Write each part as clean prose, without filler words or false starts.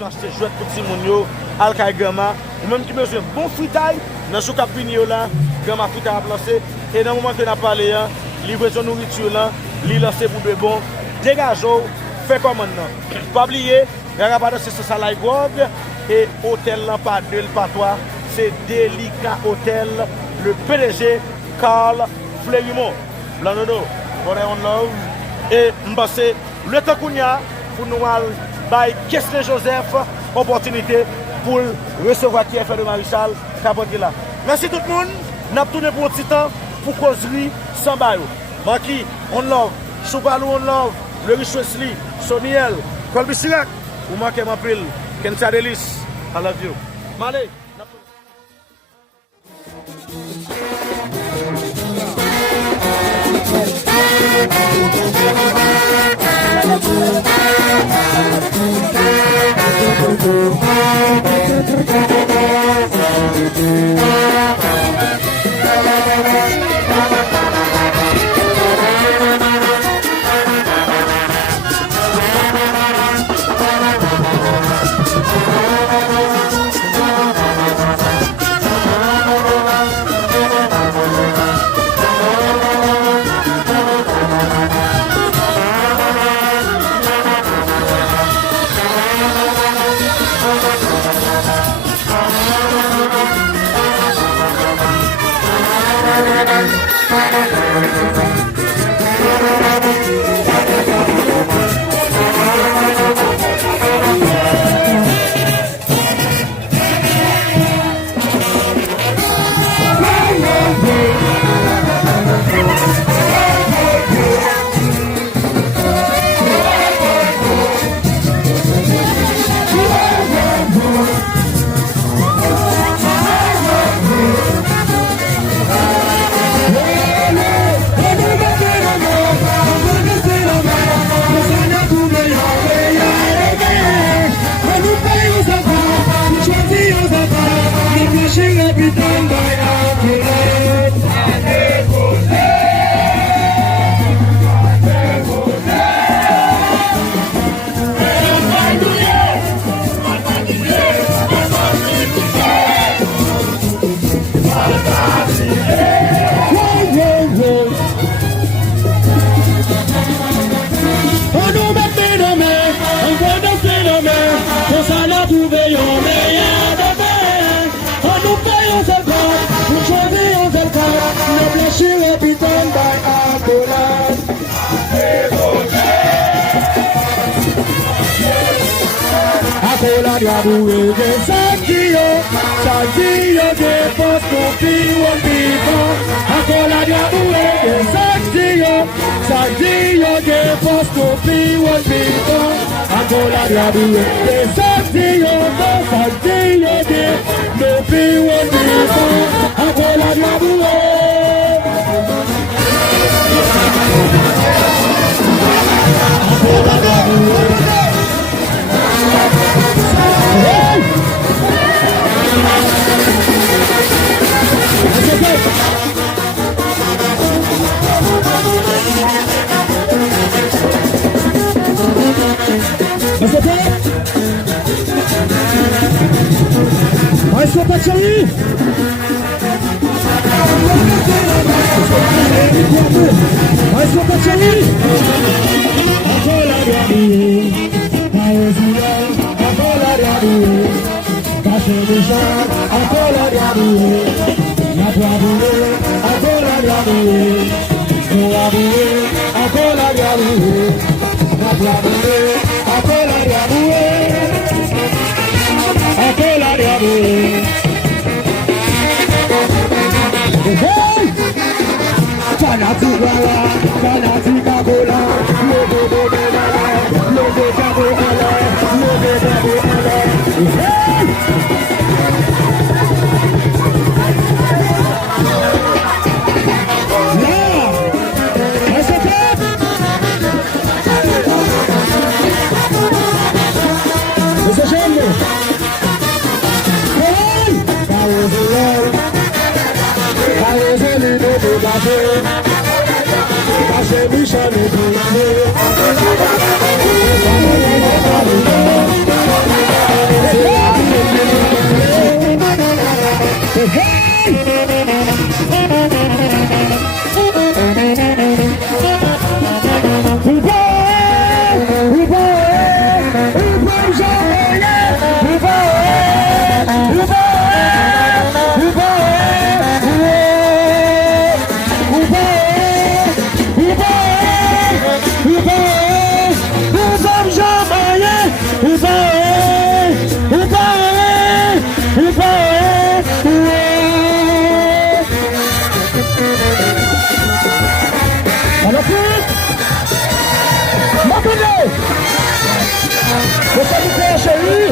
besoin d'acheter jouet pour petit moun al kay Grandma, ou même qui besoin bon fritaille, dans sou kap vini là, Grandma fritaille a placer et dans le moment que n'a parlé livraison nourriture là, li lancer pour de bon. Dégageons, fait comme maintenant. Pas oublier, regardez c'est ça la Grog et hôtel là pas deux pas trois, c'est Délicat Hôtel, le PDG Carl Fleurimont. Blanodo, on love et m'passe le temps qu'on y a pour nous bail Kessler Joseph opportunité pour recevoir qui est fait de Maréchal Capote là. Merci tout le monde. N'a tourné pour un petit temps pour causerie sans bail. Maki, on love, Choubalou on love, le Rich Wesley, Soniel, Colby Chirac, ou Marqué Mapil, Kenza Delis. I love you. Malé. Diaboué de Sadio de Posto Piwo Pivo. Akola Diaboué de Sadio de Posto Piwo Pivo. Akola Diaboué de Sadio de Piwo Pivo. Akola Diaboué. Akola Diaboué. Maestro Pachari! Maestro Pachari! Akola Diaboué, Paosia, Akola Diaboué, Pachemisha, Akola Diaboué, Napoaboué, Akola Diaboué, Noaboué, Akola Diaboué, Napoaboué, Akola Diaboué, Akola Diaboué. Hey! Fanatic Wala, Fanatic Agola, Logo Bobela, Logo Cabo Ala, Logo Cabo Ala. Hey! Yeah! Est-ce que c'est Jambo? Hey! Paosia, Merci. Maintenant. Vous savez quoi, chérie?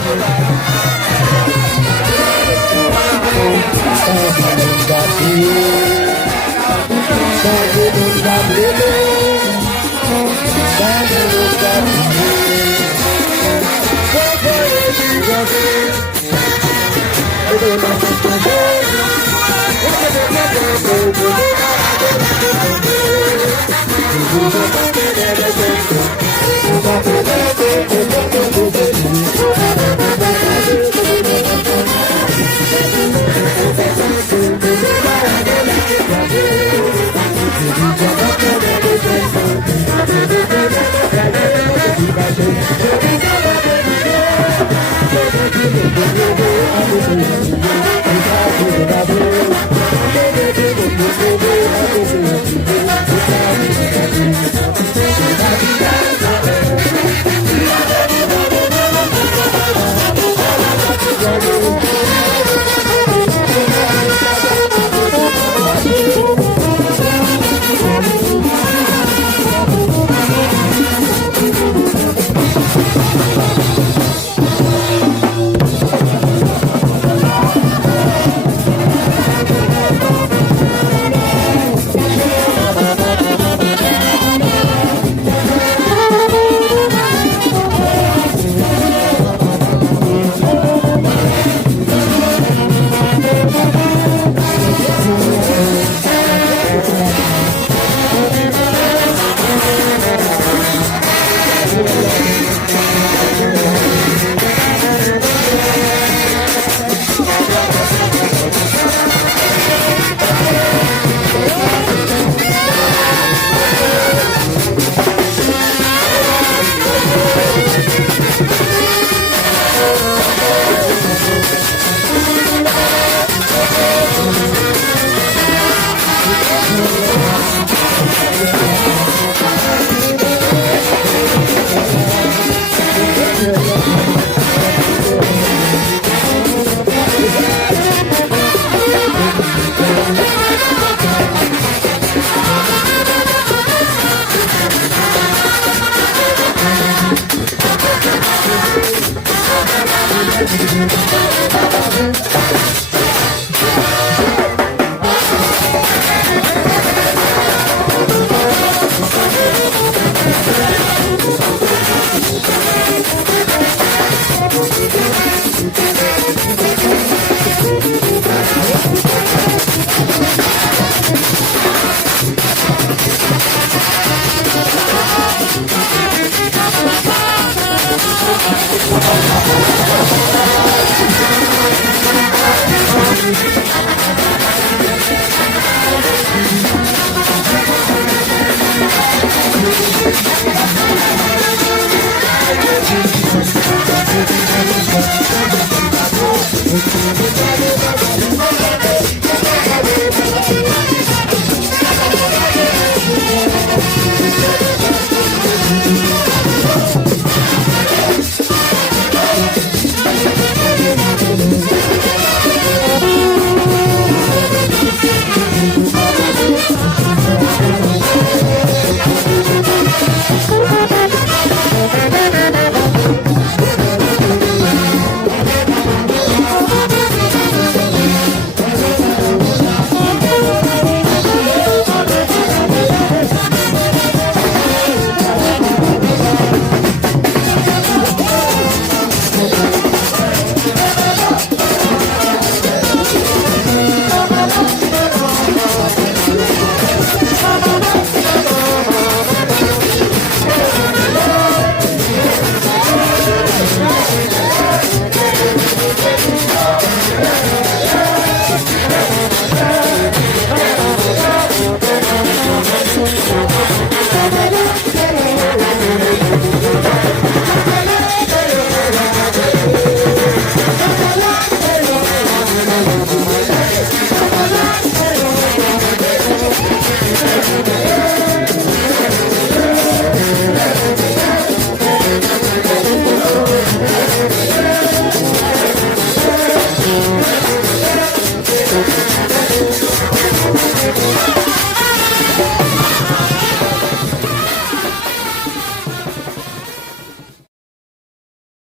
Thank you.